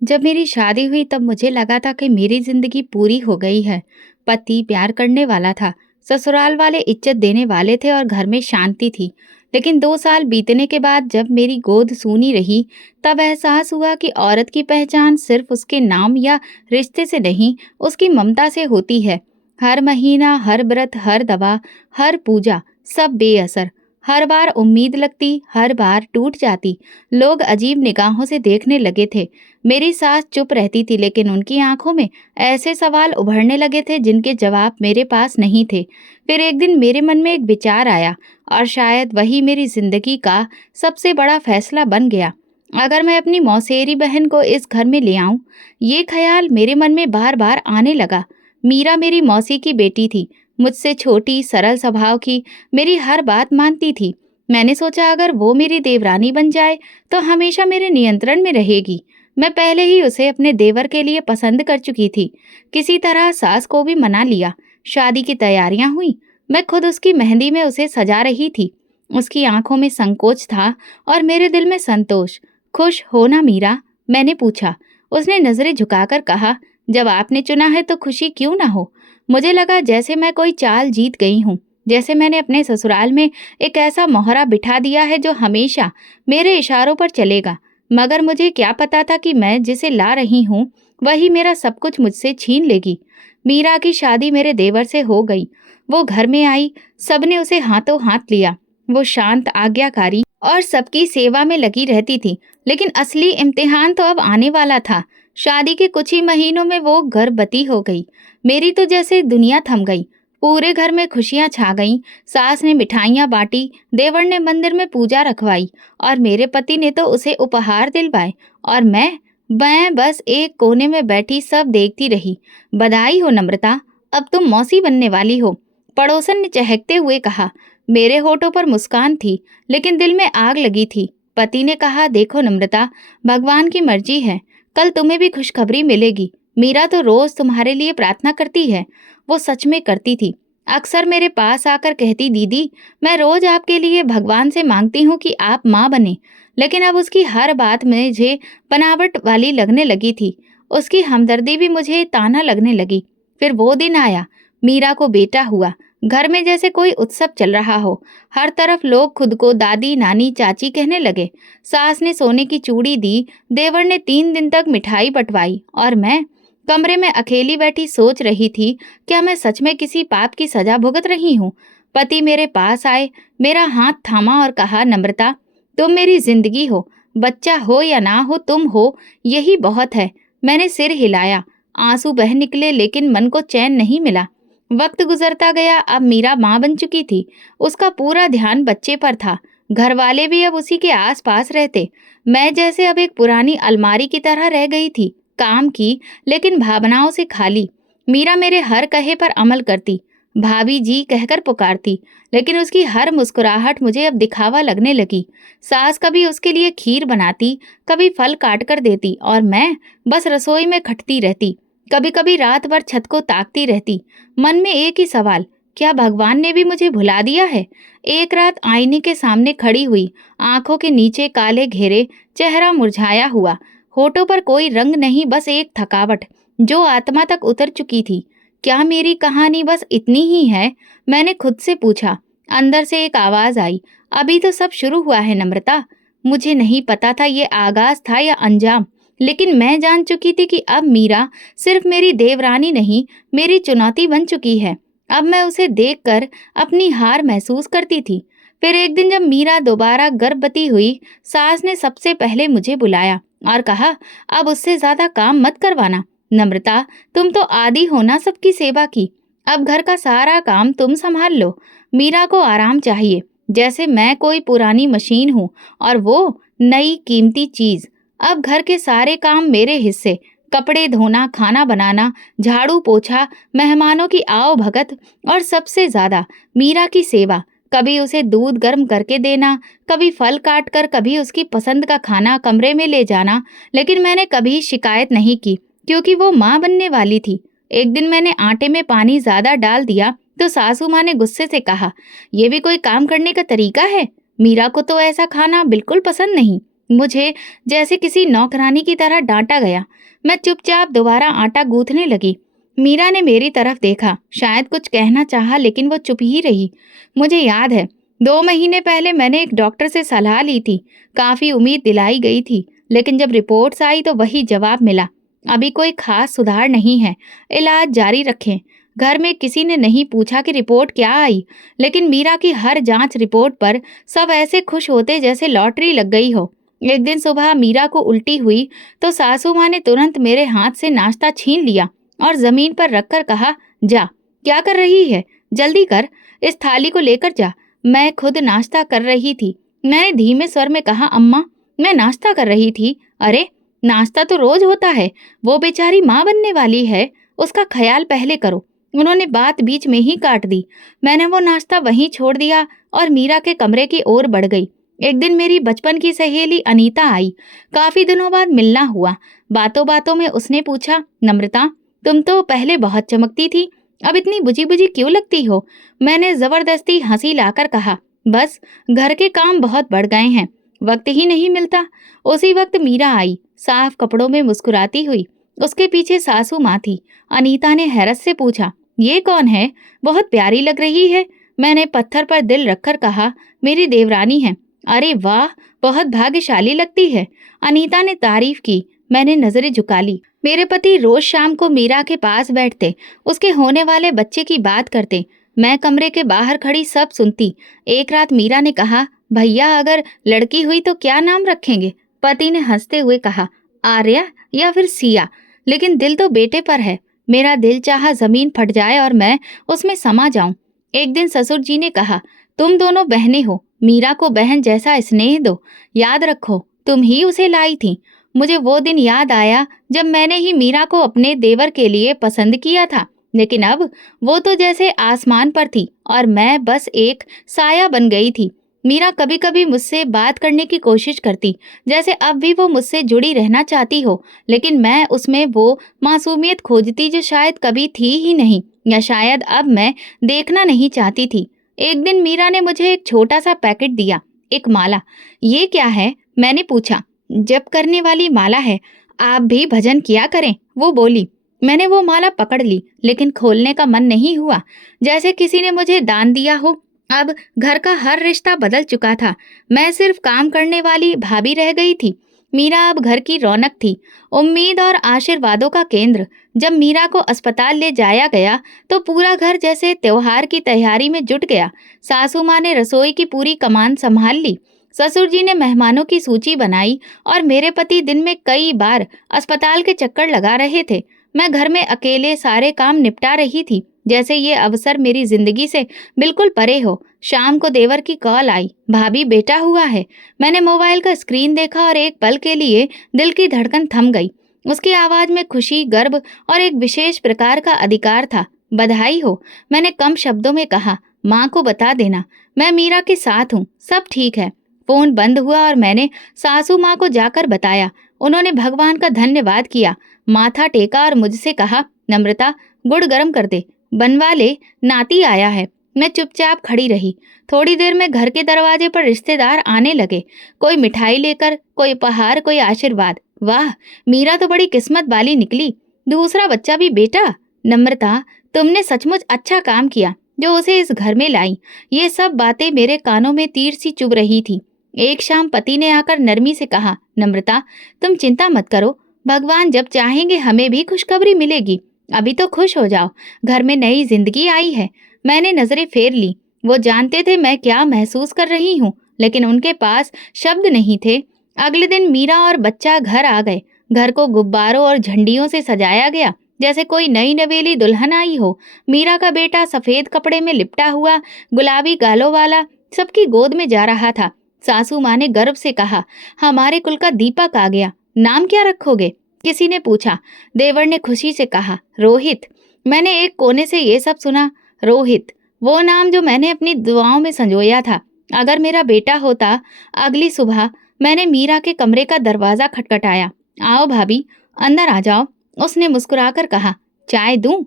जब मेरी शादी हुई तब मुझे लगा था कि मेरी जिंदगी पूरी हो गई है। पति प्यार करने वाला था, ससुराल वाले इज्जत देने वाले थे और घर में शांति थी। लेकिन 2 साल बीतने के बाद जब मेरी गोद सूनी रही, तब एहसास हुआ कि औरत की पहचान सिर्फ उसके नाम या रिश्ते से नहीं, उसकी ममता से होती है। हर महीना, हर व्रत, हर दवा, हर पूजा, सब बेअसर। हर बार उम्मीद लगती, हर बार टूट जाती। लोग अजीब निगाहों से देखने लगे थे। मेरी सास चुप रहती थी, लेकिन उनकी आंखों में ऐसे सवाल उभरने लगे थे जिनके जवाब मेरे पास नहीं थे। फिर एक दिन मेरे मन में एक विचार आया, और शायद वही मेरी जिंदगी का सबसे बड़ा फैसला बन गया। अगर मैं अपनी मौसेरी बहन को इस घर में ले आऊं, ये ख्याल मेरे मन में बार बार आने लगा। मीरा मेरी मौसी की बेटी थी, मुझसे छोटी, सरल स्वभाव की, मेरी हर बात मानती थी। मैंने सोचा अगर वो मेरी देवरानी बन जाए तो हमेशा मेरे नियंत्रण में रहेगी। मैं पहले ही उसे अपने देवर के लिए पसंद कर चुकी थी। किसी तरह सास को भी मना लिया। शादी की तैयारियां हुई। मैं खुद उसकी मेहंदी में उसे सजा रही थी। उसकी आंखों में संकोच था और मेरे दिल में संतोष। खुश हो ना मीरा? मैंने पूछा। उसने नजरें झुकाकर कहा, जब आपने चुना है तो खुशी क्यों ना हो। मुझे लगा जैसे मैं कोई चाल जीत गई हूँ, जैसे मैंने अपने ससुराल में एक ऐसा मोहरा बिठा दिया है जो हमेशा मेरे इशारों पर चलेगा। मगर मुझे क्या पता था कि मैं जिसे ला रही हूँ वही मेरा सब कुछ मुझसे छीन लेगी। मीरा की शादी मेरे देवर से हो गई। वो घर में आई, सबने उसे हाथों हाथ लिया। वो शांत, आज्ञाकारी और सबकी सेवा में लगी रहती थी। लेकिन असली इम्तिहान तो अब आने वाला था। शादी के कुछ ही महीनों में वो गर्भवती हो गई। मेरी तो जैसे दुनिया थम गई। पूरे घर में खुशियां छा गईं। सास ने मिठाइयां बांटी, देवर ने मंदिर में पूजा रखवाई और मेरे पति ने तो उसे उपहार दिलवाए। और मैं बस एक कोने में बैठी सब देखती रही। बधाई हो नम्रता, अब तुम मौसी बनने वाली हो, पड़ोसन ने चहकते हुए कहा। मेरे होठों पर मुस्कान थी, लेकिन दिल में आग लगी थी। पति ने कहा, देखो नम्रता, भगवान की मर्जी है, कल तुम्हें भी खुशखबरी मिलेगी। मीरा तो रोज तुम्हारे लिए प्रार्थना करती है। वो सच में करती थी। अक्सर मेरे पास आकर कहती, दीदी, मैं रोज आपके लिए भगवान से मांगती हूँ कि आप माँ बने। लेकिन अब उसकी हर बात मुझे बनावट वाली लगने लगी थी। उसकी हमदर्दी भी मुझे ताना लगने लगी। फिर वो दिन आया, मीरा को बेटा हुआ। घर में जैसे कोई उत्सव चल रहा हो। हर तरफ लोग खुद को दादी, नानी, चाची कहने लगे। सास ने सोने की चूड़ी दी, देवर ने 3 दिन तक मिठाई बंटवाई, और मैं कमरे में अकेली बैठी सोच रही थी, क्या मैं सच में किसी पाप की सजा भुगत रही हूँ। पति मेरे पास आए, मेरा हाथ थामा और कहा, नम्रता, तुम मेरी जिंदगी हो। बच्चा हो या ना हो, तुम हो, यही बहुत है। मैंने सिर हिलाया। आंसू बह निकले, लेकिन मन को चैन नहीं मिला। वक्त गुजरता गया। अब मीरा माँ बन चुकी थी। उसका पूरा ध्यान बच्चे पर था। घर वाले भी अब उसी के आस पास रहते। मैं जैसे अब एक पुरानी अलमारी की तरह रह गई थी, काम की, लेकिन भावनाओं से खाली। मीरा मेरे हर कहे पर अमल करती, भाभी जी कहकर पुकारती, लेकिन उसकी हर मुस्कुराहट मुझे अब दिखावा लगने लगी। सास कभी उसके लिए खीर बनाती, कभी फल काट कर देती, और मैं बस रसोई में खटती रहती। कभी कभी रात भर छत को ताकती रहती, मन में एक ही सवाल, क्या भगवान ने भी मुझे भुला दिया है। एक रात आईने के सामने खड़ी हुई, आंखों के नीचे काले घेरे, चेहरा मुरझाया हुआ, होठों पर कोई रंग नहीं, बस एक थकावट जो आत्मा तक उतर चुकी थी। क्या मेरी कहानी बस इतनी ही है? मैंने खुद से पूछा। अंदर से एक आवाज आई, अभी तो सब शुरू हुआ है नम्रता। मुझे नहीं पता था ये आगाज था या अंजाम, लेकिन मैं जान चुकी थी कि अब मीरा सिर्फ मेरी देवरानी नहीं, मेरी चुनौती बन चुकी है। अब मैं उसे देखकर अपनी हार महसूस करती थी। फिर एक दिन जब मीरा दोबारा गर्भवती हुई, सास ने सबसे पहले मुझे बुलाया और कहा, अब उससे ज्यादा काम मत करवाना। नम्रता, तुम तो आदी हो ना सबकी सेवा की। अब घर का सारा काम तुम संभाल लो। मीरा को आराम चाहिए, जैसे मैं कोई पुरानी मशीन हूँ और वो नई कीमती चीज। अब घर के सारे काम मेरे हिस्से, कपड़े धोना, खाना बनाना, झाड़ू पोछा, मेहमानों की आओ भगत, और सबसे ज्यादा मीरा की सेवा। कभी उसे दूध गर्म करके देना, कभी फल काट कर, कभी उसकी पसंद का खाना कमरे में ले जाना। लेकिन मैंने कभी शिकायत नहीं की, क्योंकि वो माँ बनने वाली थी। एक दिन मैंने आटे में पानी ज्यादा डाल दिया तो सासू माँ ने गुस्से से कहा, ये भी कोई काम करने का तरीका है? मीरा को तो ऐसा खाना बिल्कुल पसंद नहीं। मुझे जैसे किसी नौकरानी की तरह डांटा गया। मैं चुपचाप दोबारा आटा गूंथने लगी। मीरा ने मेरी तरफ देखा, शायद कुछ कहना चाहा, लेकिन वो चुप ही रही। मुझे याद है 2 महीने पहले मैंने एक डॉक्टर से सलाह ली थी। काफी उम्मीद दिलाई गई थी, लेकिन जब रिपोर्ट्स आई तो वही जवाब मिला, अभी कोई खास सुधार नहीं है, इलाज जारी रखें। घर में किसी ने नहीं पूछा कि रिपोर्ट क्या आई, लेकिन मीरा की हर जांच रिपोर्ट पर सब ऐसे खुश होते जैसे लॉटरी लग गई हो। एक दिन सुबह मीरा को उल्टी हुई तो सासू माँ ने तुरंत मेरे हाथ से नाश्ता छीन लिया और जमीन पर रखकर कहा, जा, क्या कर रही है, जल्दी कर, इस थाली को लेकर जा। मैं खुद नाश्ता कर रही थी। मैंने धीमे स्वर में कहा, अम्मा, मैं नाश्ता कर रही थी। अरे, नाश्ता तो रोज होता है, वो बेचारी माँ बनने वाली है, उसका ख्याल पहले करो। उन्होंने बात बीच में ही काट दी। मैंने वो नाश्ता वहीं छोड़ दिया और मीरा के कमरे की ओर बढ़ गई। एक दिन मेरी बचपन की सहेली अनीता आई। काफी दिनों बाद मिलना हुआ। बातों बातों में उसने पूछा, नम्रता, तुम तो पहले बहुत चमकती थी, अब इतनी बुझी बुझी क्यों लगती हो? मैंने जबरदस्ती हंसी लाकर कहा, बस घर के काम बहुत बढ़ गए हैं, वक्त ही नहीं मिलता। उसी वक्त मीरा आई, साफ कपड़ों में मुस्कुराती हुई। उसके पीछे सासू माँ थी। अनीता ने हैरत से पूछा, ये कौन है? बहुत प्यारी लग रही है। मैंने पत्थर पर दिल रखकर कहा, मेरी देवरानी है। अरे वाह, बहुत भाग्यशाली लगती है। अनीता ने तारीफ की। मैंने नजरें झुका ली। मेरे पति रोज शाम को मीरा के पास बैठते, उसके होने वाले बच्चे की बात करते। मैं कमरे के बाहर खड़ी सब सुनती। एक रात मीरा ने कहा, भैया, अगर लड़की हुई तो क्या नाम रखेंगे? पति ने हंसते हुए कहा, आर्या या फिर सिया, लेकिन दिल तो बेटे पर है। मेरा दिल चाहा जमीन फट जाए और मैं उसमें समा जाऊं। एक दिन ससुर जी ने कहा, तुम दोनों बहनें हो, मीरा को बहन जैसा स्नेह दो, याद रखो तुम ही उसे लाई थी। मुझे वो दिन याद आया जब मैंने ही मीरा को अपने देवर के लिए पसंद किया था, लेकिन अब वो तो जैसे आसमान पर थी और मैं बस एक साया बन गई थी। मीरा कभी कभी मुझसे बात करने की कोशिश करती, जैसे अब भी वो मुझसे जुड़ी रहना चाहती हो, लेकिन मैं उसमें वो मासूमियत खोजती जो शायद कभी थी ही नहीं, या शायद अब मैं देखना नहीं चाहती थी। एक दिन मीरा ने मुझे एक छोटा सा पैकेट दिया, एक माला। ये क्या है? मैंने पूछा। जप करने वाली माला है, आप भी भजन किया करें, वो बोली। मैंने वो माला पकड़ ली, लेकिन खोलने का मन नहीं हुआ, जैसे किसी ने मुझे दान दिया हो। अब घर का हर रिश्ता बदल चुका था। मैं सिर्फ काम करने वाली भाभी रह गई थी। मीरा अब घर की रौनक थी, उम्मीद और आशीर्वादों का केंद्र। जब मीरा को अस्पताल ले जाया गया तो पूरा घर जैसे त्योहार की तैयारी में जुट गया। सासू माँ ने रसोई की पूरी कमान संभाल ली, ससुर जी ने मेहमानों की सूची बनाई और मेरे पति दिन में कई बार अस्पताल के चक्कर लगा रहे थे। मैं घर में अकेले सारे काम निपटा रही थी, जैसे ये अवसर मेरी जिंदगी से बिल्कुल परे हो। शाम को देवर की कॉल आई, भाभी बेटा हुआ है। मैंने मोबाइल का स्क्रीन देखा और एक पल के लिए दिल की धड़कन थम गई। उसकी आवाज में खुशी, गर्व और एक विशेष प्रकार का अधिकार था। बधाई हो, मैंने कम शब्दों में कहा। माँ को बता देना, मैं मीरा के साथ हूँ, सब ठीक है। फोन बंद हुआ और मैंने सासू माँ को जाकर बताया। उन्होंने भगवान का धन्यवाद किया, माथा टेका और मुझसे कहा, नम्रता, गुड़ गर्म कर दे, बनवा ले, नाती आया है। मैं चुपचाप खड़ी रही। थोड़ी देर में घर के दरवाजे पर रिश्तेदार आने लगे, कोई मिठाई लेकर, कोई उपहार, कोई आशीर्वाद। वाह, मीरा तो बड़ी किस्मत वाली निकली, दूसरा बच्चा भी बेटा। नम्रता, तुमने सचमुच अच्छा काम किया जो उसे इस घर में लाई। ये सब बातें मेरे कानों में तीर सी चुभ रही थी। एक शाम पति ने आकर नरमी से कहा, नम्रता, तुम चिंता मत करो, भगवान जब चाहेंगे हमें भी खुशखबरी मिलेगी। अभी तो खुश हो जाओ, घर में नई जिंदगी आई है। मैंने नजरें फेर ली। वो जानते थे मैं क्या महसूस कर रही हूँ, लेकिन उनके पास शब्द नहीं थे। अगले दिन मीरा और बच्चा घर आ गए। घर को गुब्बारों और झंडियों से सजाया गया, जैसे कोई नई नवेली दुल्हन आई हो। मीरा का बेटा सफेद कपड़े में लिपटा हुआ, गुलाबी गालों वाला, सबकी गोद में जा रहा था। सासू माँ ने गर्व से कहा, हमारे कुल का दीपक आ गया, नाम क्या रखोगे? किसी ने पूछा। देवर ने खुशी से कहा, रोहित। मैंने एक कोने से ये सब सुना। रोहित, वो नाम जो मैंने अपनी दुआओं में संजोया था। अगर मेरा बेटा होता। अगली सुबह मैंने मीरा के कमरे का दरवाजा खटखटाया। आओ भाभी, अंदर आ जाओ, उसने मुस्कुराकर कहा। चाय दूं?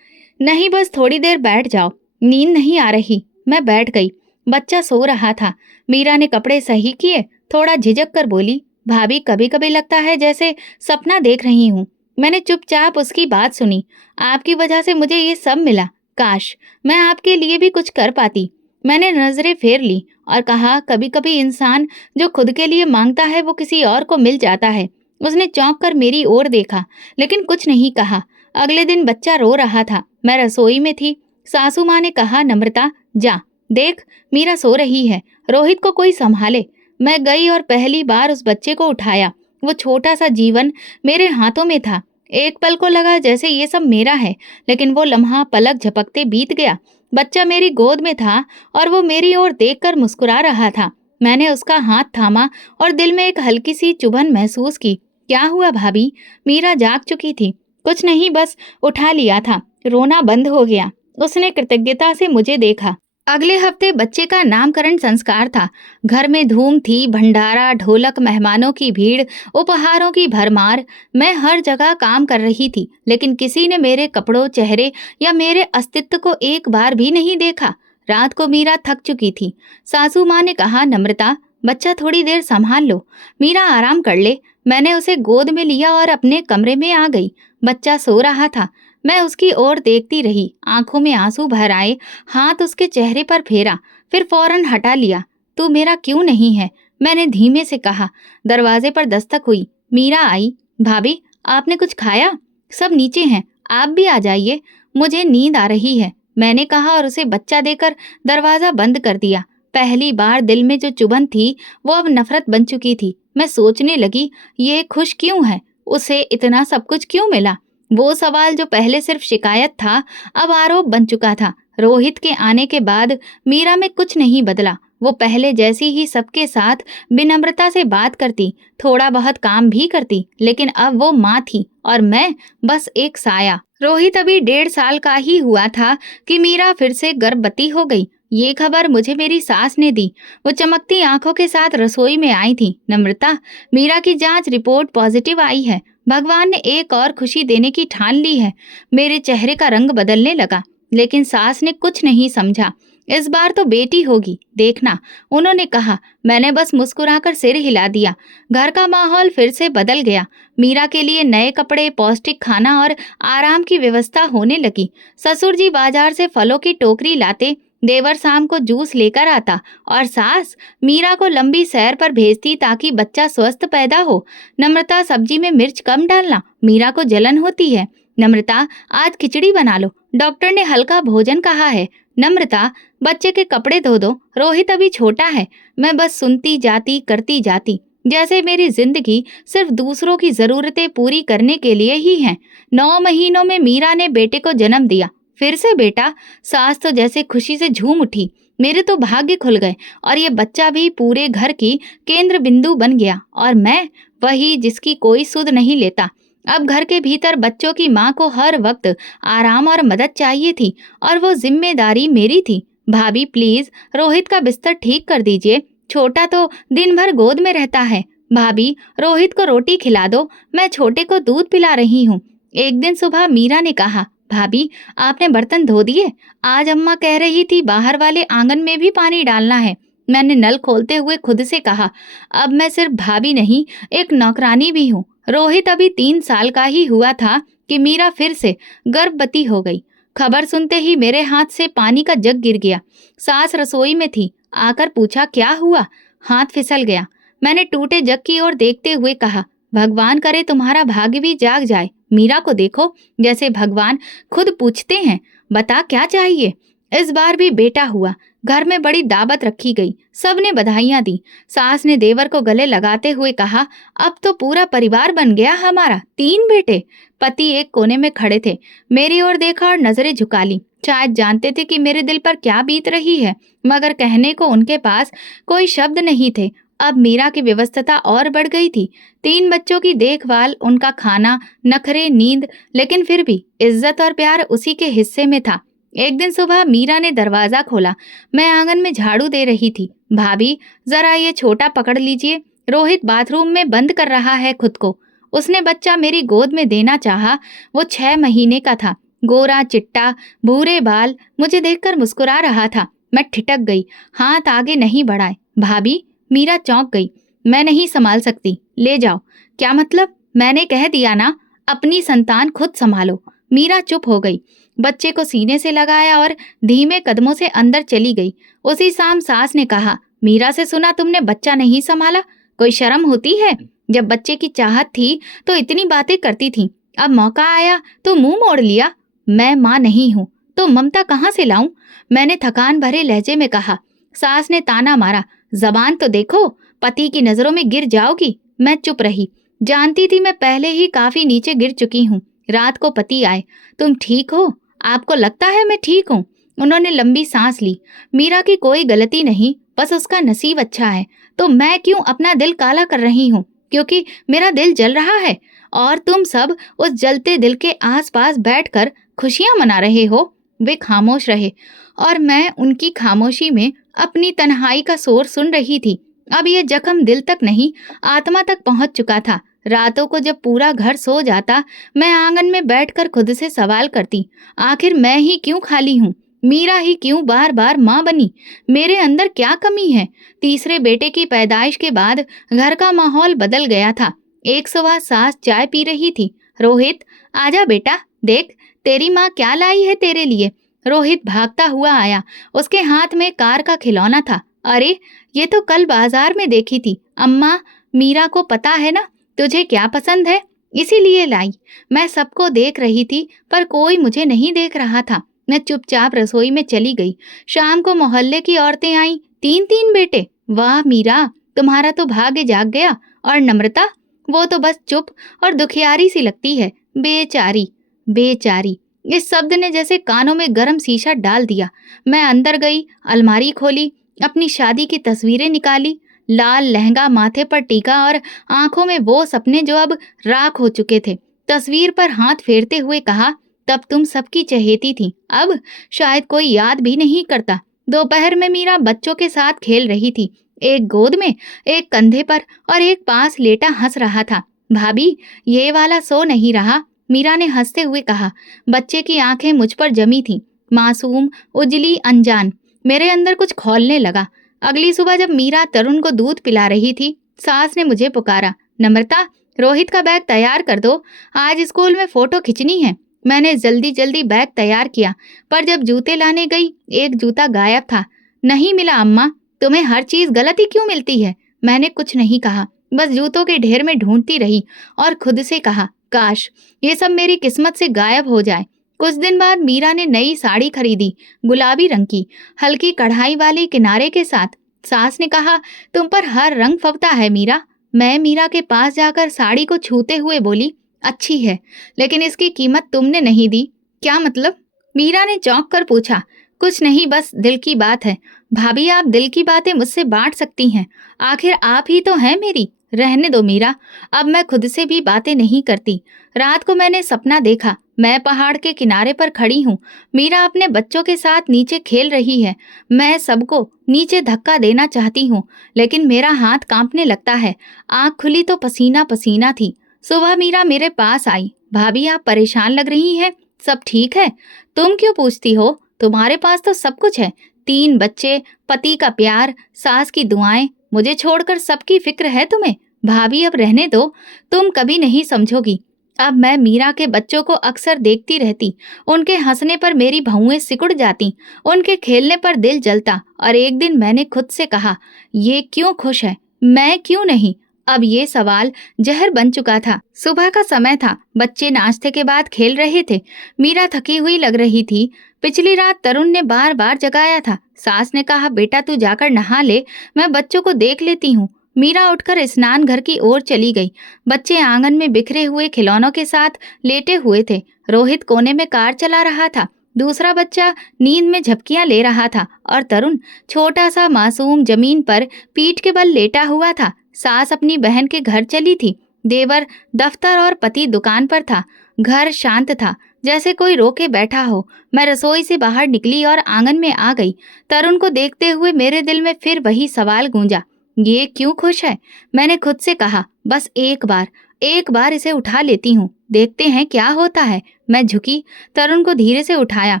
नहीं, बस थोड़ी देर बैठ जाओ, नींद नहीं आ रही। मैं बैठ गई। बच्चा सो रहा था। मीरा ने कपड़े सही किए, थोड़ा झिझक कर बोली, भाभी कभी कभी लगता है जैसे सपना देख रही हूँ। मैंने चुपचाप उसकी बात सुनी। आपकी वजह से मुझे ये सब मिला। काश मैं आपके लिए भी कुछ कर पाती। मैंने नजरें फेर ली और कहा, कभी कभी इंसान जो खुद के लिए मांगता है वो किसी और को मिल जाता है। उसने चौंक कर मेरी ओर देखा, लेकिन कुछ नहीं कहा। अगले दिन बच्चा रो रहा था। मैं रसोई में थी। सासू माँ ने कहा, नम्रता जा देख, मीरा सो रही है, रोहित को कोई संभाले। मैं गई और पहली बार उस बच्चे को उठाया। वो छोटा सा जीवन मेरे हाथों में था। एक पल को लगा जैसे ये सब मेरा है, लेकिन वो लम्हा पलक झपकते बीत गया। बच्चा मेरी गोद में था और वो मेरी ओर देखकर मुस्कुरा रहा था। मैंने उसका हाथ थामा और दिल में एक हल्की सी चुभन महसूस की। क्या हुआ भाभी? मीरा जाग चुकी थी। कुछ नहीं, बस उठा लिया था। रोना बंद हो गया। उसने कृतज्ञता से मुझे देखा। अगले हफ्ते बच्चे का नामकरण संस्कार था। घर में धूम थी, भंडारा, ढोलक, मेहमानों की भीड़, उपहारों की भरमार। मैं हर जगह काम कर रही थी, लेकिन किसी ने मेरे कपड़ों, चेहरे या मेरे अस्तित्व को एक बार भी नहीं देखा। रात को मीरा थक चुकी थी। सासू माँ ने कहा, नम्रता बच्चा थोड़ी देर संभाल लो, मीरा आराम कर ले। मैंने उसे गोद में लिया और अपने कमरे में आ गई। बच्चा सो रहा था। मैं उसकी ओर देखती रही, आंखों में आंसू भर आए। हाथ उसके चेहरे पर फेरा, फिर फौरन हटा लिया। तू मेरा क्यों नहीं है? मैंने धीमे से कहा। दरवाजे पर दस्तक हुई। मीरा आई। भाभी आपने कुछ खाया? सब नीचे हैं, आप भी आ जाइए, मुझे नींद आ रही है, मैंने कहा और उसे बच्चा देकर दरवाजा बंद कर दिया। पहली बार दिल में जो चुभन थी वो अब नफरत बन चुकी थी। मैं सोचने लगी, ये खुश क्यों है? उसे इतना सब कुछ क्यों मिला? वो सवाल जो पहले सिर्फ शिकायत था, अब आरोप बन चुका था। रोहित के आने के बाद मीरा में कुछ नहीं बदला। वो पहले जैसी ही सबके साथ विनम्रता से बात करती, थोड़ा बहुत काम भी करती, लेकिन अब वो माँ थी और मैं बस एक साया। रोहित अभी 1.5 साल का ही हुआ था कि मीरा फिर से गर्भवती हो गई। ये खबर मुझे मेरी सास ने दी। वो चमकती आंखों के साथ रसोई में आई थी। नम्रता, मीरा की जांच रिपोर्ट पॉजिटिव आई है। भगवान ने एक और खुशी देने की ठान ली है। मेरे चेहरे का रंग बदलने लगा, लेकिन सास ने कुछ नहीं समझा। इस बार तो बेटी होगी, देखना, उन्होंने कहा। मैंने बस मुस्कुराकर सिर हिला दिया। घर का माहौल फिर से बदल गया। मीरा के लिए नए कपड़े, पौष्टिक खाना और आराम की व्यवस्था होने लगी। ससुर जी बाजार से फलों की टोकरी लाते, देवर शाम को जूस लेकर आता और सास मीरा को लंबी सैर पर भेजती ताकि बच्चा स्वस्थ पैदा हो। नम्रता, सब्जी में मिर्च कम डालना, मीरा को जलन होती है। नम्रता, आज खिचड़ी बना लो, डॉक्टर ने हल्का भोजन कहा है। नम्रता, बच्चे के कपड़े धो दो, रोहित अभी छोटा है। मैं बस सुनती जाती, करती जाती, जैसे मेरी जिंदगी सिर्फ दूसरों की जरूरतें पूरी करने के लिए ही है। 9 महीनों में मीरा ने बेटे को जन्म दिया। फिर से बेटा। सास तो जैसे खुशी से झूम उठी। मेरे तो भाग्य खुल गए और ये बच्चा भी पूरे घर की केंद्र बिंदु बन गया और मैं वही जिसकी कोई सुध नहीं लेता। अब घर के भीतर बच्चों की माँ को हर वक्त आराम और मदद चाहिए थी और वो जिम्मेदारी मेरी थी। भाभी प्लीज रोहित का बिस्तर ठीक कर दीजिए, छोटा तो दिन भर गोद में रहता है। भाभी रोहित को रोटी खिला दो, मैं छोटे को दूध पिला रही हूँ। एक दिन सुबह मीरा ने कहा, भाभी आपने बर्तन धो दिए? आज अम्मा कह रही थी बाहर वाले आंगन में भी पानी डालना है। मैंने नल खोलते हुए खुद से कहा, अब मैं सिर्फ भाभी नहीं, एक नौकरानी भी हूँ। रोहित अभी 3 साल का ही हुआ था कि मीरा फिर से गर्भवती हो गई। खबर सुनते ही मेरे हाथ से पानी का जग गिर गया। सास रसोई में थी, आकर पूछा, क्या हुआ? हाथ फिसल गया। मैंने टूटे जग की ओर देखते हुए कहा, भगवान करे तुम्हारा भाग्य भी जाग जाए। मीरा को देखो, जैसे भगवान खुद पूछते हैं, बता क्या चाहिए। इस बार भी बेटा हुआ। घर में बड़ी दावत रखी गई, सबने बधाइयां दी। सास ने देवर को गले लगाते हुए कहा, अब तो पूरा परिवार बन गया हमारा, 3 बेटे। पति एक कोने में खड़े थे, मेरी ओर देखा और नजरें झुका ली। शायद जानते थे कि मेरे दिल पर क्या बीत रही है, मगर कहने को उनके पास कोई शब्द नहीं थे। अब मीरा की व्यस्तता और बढ़ गई थी। 3 बच्चों की देखभाल, उनका खाना, नखरे, नींद, लेकिन फिर भी इज्जत और प्यार उसी के हिस्से में था। एक दिन सुबह मीरा ने दरवाजा खोला। मैं आंगन में झाड़ू दे रही थी। भाभी जरा ये छोटा पकड़ लीजिए, रोहित बाथरूम में बंद कर रहा है खुद को। उसने बच्चा मेरी गोद में देना चाहा। वो 6 महीने का था, गोरा चिट्टा, भूरे बाल, मुझे देखकर मुस्कुरा रहा था। मैं ठिठक गई, हाथ आगे नहीं बढ़ाए। भाभी, मीरा चौंक गई। मैं नहीं संभाल सकती, ले जाओ। क्या मतलब? मैंने कह दिया ना, अपनी संतान खुद संभालो। मीरा चुप हो गई, बच्चे को सीने से लगाया और धीमे कदमों से अंदर चली गई। उसी शाम सास ने कहा, मीरा से सुना तुमने बच्चा नहीं संभाला, कोई शर्म होती है? जब बच्चे की चाहत थी तो इतनी बातें करती थी, अब मौका आया तो मुंह मोड़ लिया। मैं माँ नहीं हूँ तो ममता कहाँ से लाऊं? मैंने थकान भरे लहजे में कहा। सास ने ताना मारा, जबान तो देखो, पति की नजरों में गिर जाओगी। मैं चुप रही, जानती थी मैं पहले ही काफी नीचे गिर चुकी हूँ। रात को पति आए, तुम ठीक हो? आपको लगता है मैं ठीक हूँ? उन्होंने लंबी सांस ली। मीरा की कोई गलती नहीं, बस उसका नसीब अच्छा है। तो मैं क्यों अपना दिल काला कर रही हूँ? क्योंकि मेरा दिल जल रहा है और तुम सब उस जलते दिल के आसपास बैठकर खुशियां मना रहे हो। वे खामोश रहे और मैं उनकी खामोशी में अपनी तन्हाई का शोर सुन रही थी। अब ये जख्म दिल तक नहीं, आत्मा तक पहुंच चुका था। रातों को जब पूरा घर सो जाता, मैं आंगन में बैठकर खुद से सवाल करती, आखिर मैं ही क्यों खाली हूँ? मीरा ही क्यों बार बार माँ बनी? मेरे अंदर क्या कमी है? तीसरे बेटे की पैदाइश के बाद घर का माहौल बदल गया था। एक सुबह सास चाय पी रही थी। रोहित, आजा बेटा, देख तेरी माँ क्या लाई है तेरे लिए। रोहित भागता हुआ आया, उसके हाथ में कार का खिलौना था। अरे, ये तो कल बाजार में देखी थी। अम्मा, मीरा को पता है ना तुझे क्या पसंद है, इसीलिए लाई। मैं सबको देख रही थी पर कोई मुझे नहीं देख रहा था। मैं चुपचाप रसोई में चली गई। शाम को मोहल्ले की औरतें आईं, 3-3 बेटे। वाह मीरा, तुम्हारा तो भाग्य जाग गया। और नम्रता, वो तो बस चुप और दुखियारी सी लगती है। बेचारी, बेचारी। इस शब्द ने जैसे कानों में गर्म शीशा डाल दिया। मैं अंदर गई, अलमारी खोली, अपनी शादी की तस्वीरें निकाली। लाल लहंगा, माथे पर टीका और आंखों में वो सपने जो अब राख हो चुके थे। तस्वीर पर हाथ फेरते हुए कहा, तब तुम सबकी चहेती थी, अब शायद कोई याद भी नहीं करता। दोपहर में मीरा बच्चों के साथ खेल रही थी, एक गोद में, एक कंधे पर और एक पास लेटा हंस रहा था। भाभी, ये वाला सो नहीं रहा, मीरा ने हंसते हुए कहा। बच्चे की आंखें मुझ पर जमी थीं, मासूम, उजली, अनजान। मेरे अंदर कुछ खौलने लगा। अगली सुबह जब मीरा तरुण को दूध पिला रही थी, सास ने मुझे पुकारा, नम्रता, रोहित का बैग तैयार कर दो, आज स्कूल में फोटो खिंचनी है। मैंने जल्दी जल्दी बैग तैयार किया, पर जब जूते लाने गई, एक जूता गायब था। नहीं मिला अम्मा, तुम्हें हर चीज गलत ही क्यों मिलती है? मैंने कुछ नहीं कहा, बस जूतों के ढेर में ढूंढती रही और खुद से कहा, काश ये सब मेरी किस्मत से गायब हो जाए। कुछ दिन बाद मीरा ने नई साड़ी खरीदी, गुलाबी रंग की, हल्की कढ़ाई वाले किनारे के साथ। सास ने कहा, तुम पर हर रंग फबता है मीरा। मैं मीरा के पास जाकर साड़ी को छूते हुए बोली, अच्छी है, लेकिन इसकी कीमत तुमने नहीं दी। क्या मतलब? मीरा ने चौंक कर पूछा। कुछ नहीं, बस दिल की बात है। भाभी, आप दिल की बातें मुझसे बांट सकती हैं, आखिर आप ही तो हैं मेरी। रहने दो मीरा, अब मैं खुद से भी बातें नहीं करती। रात को मैंने सपना देखा, मैं पहाड़ के किनारे पर खड़ी हूँ, मीरा अपने बच्चों के साथ नीचे खेल रही है। मैं सबको नीचे धक्का देना चाहती हूँ, लेकिन मेरा हाथ कांपने लगता है। आंख खुली तो पसीना पसीना थी। सुबह मीरा मेरे पास आई, भाभी आप परेशान लग रही हैं, सब ठीक है? तुम क्यों पूछती हो, तुम्हारे पास तो सब कुछ है, 3 बच्चे, पति का प्यार, सास की दुआएं, मुझे छोड़कर सबकी फिक्र है तुम्हें। भाभी अब रहने दो, तुम कभी नहीं समझोगी। अब मैं मीरा के बच्चों को अक्सर देखती रहती, उनके हंसने पर मेरी भौएं सिकुड़ जाती, उनके खेलने पर दिल जलता। और एक दिन मैंने खुद से कहा, ये क्यों खुश है, मैं क्यों नहीं? अब ये सवाल जहर बन चुका था। सुबह का समय था, बच्चे नाश्ते के बाद खेल रहे थे। मीरा थकी हुई लग रही थी। पिछली रात तरुण ने बार बार जगाया था। सास ने कहा, बेटा तू जाकर नहा ले, मैं बच्चों को देख लेती हूँ। मीरा उठकर स्नान घर की ओर चली गई। बच्चे आंगन में बिखरे हुए खिलौनों के साथ लेटे हुए थे। रोहित कोने में कार चला रहा था, दूसरा बच्चा नींद में झपकियां ले रहा था और तरुण छोटा सा मासूम जमीन पर पीठ के बल लेटा हुआ था। सास अपनी बहन के घर चली थी, देवर दफ्तर और पति दुकान पर था। घर शांत था, जैसे कोई रोके बैठा हो। मैं रसोई से बाहर निकली और आंगन में आ गई। तरुण को देखते हुए मेरे दिल में फिर वही सवाल गूंजा, ये क्यों खुश है? मैंने खुद से कहा, बस एक बार इसे उठा लेती हूँ, देखते हैं क्या होता है। मैं झुकी, तरुण को धीरे से उठाया।